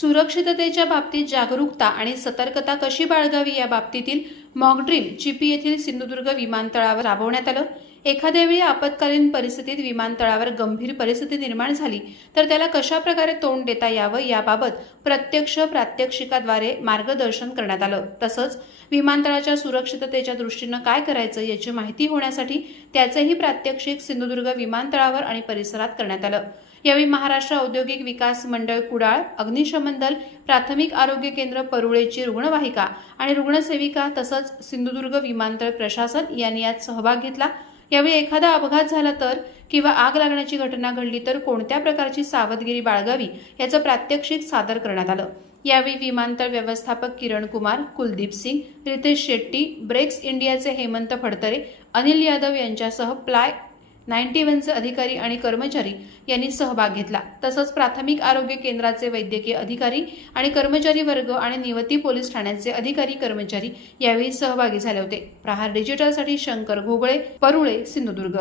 सुरक्षिततेच्या बाबतीत जागरूकता आणि सतर्कता कशी बाळगावी या बाबतीतील मॉक ड्रिल चिपी येथील सिंधुदुर्ग विमानतळावर राबवण्यात आलं। एखाद्या वेळी आपत्कालीन परिस्थितीत विमानतळावर गंभीर परिस्थिती निर्माण झाली तर त्याला कशा प्रकारे तोंड देता यावं याबाबत प्रत्यक्ष प्रात्यक्षिकाद्वारे मार्गदर्शन करण्यात आलं। तसंच विमानतळाच्या सुरक्षिततेच्या दृष्टीनं काय करायचं याची माहिती होण्यासाठी त्याचेही प्रात्यक्षिक सिंधुदुर्ग विमानतळावर आणि परिसरात करण्यात आलं। यावेळी महाराष्ट्र औद्योगिक विकास मंडळ कुडाळ, अग्निशमन दल, प्राथमिक आरोग्य केंद्र परुळेची रुग्णवाहिका आणि रुग्णसेविका तसंच सिंधुदुर्ग विमानतळ प्रशासन यांनी यात सहभाग घेतला। यावेळी एखादा अपघात झाला तर किंवा आग लागण्याची घटना घडली तर कोणत्या प्रकारची सावधगिरी बाळगावी याचं प्रात्यक्षिक सादर करण्यात आलं। यावेळी विमानतळ व्यवस्थापक किरण कुमार, कुलदीप सिंग, रितेश शेट्टी, ब्रेक्स इंडियाचे हेमंत फडतरे, अनिल यादव यांच्यासह फ्लाय 91चे अधिकारी आणि कर्मचारी यांनी सहभाग घेतला। तसंच प्राथमिक आरोग्य केंद्राचे वैद्यकीय अधिकारी आणि कर्मचारी वर्ग आणि निवती पोलीस ठाण्याचे अधिकारी कर्मचारी यावेळी सहभागी झाले होते। प्रहार डिजिटलसाठी शंकर घोगळे, परुळे, सिंधुदुर्ग।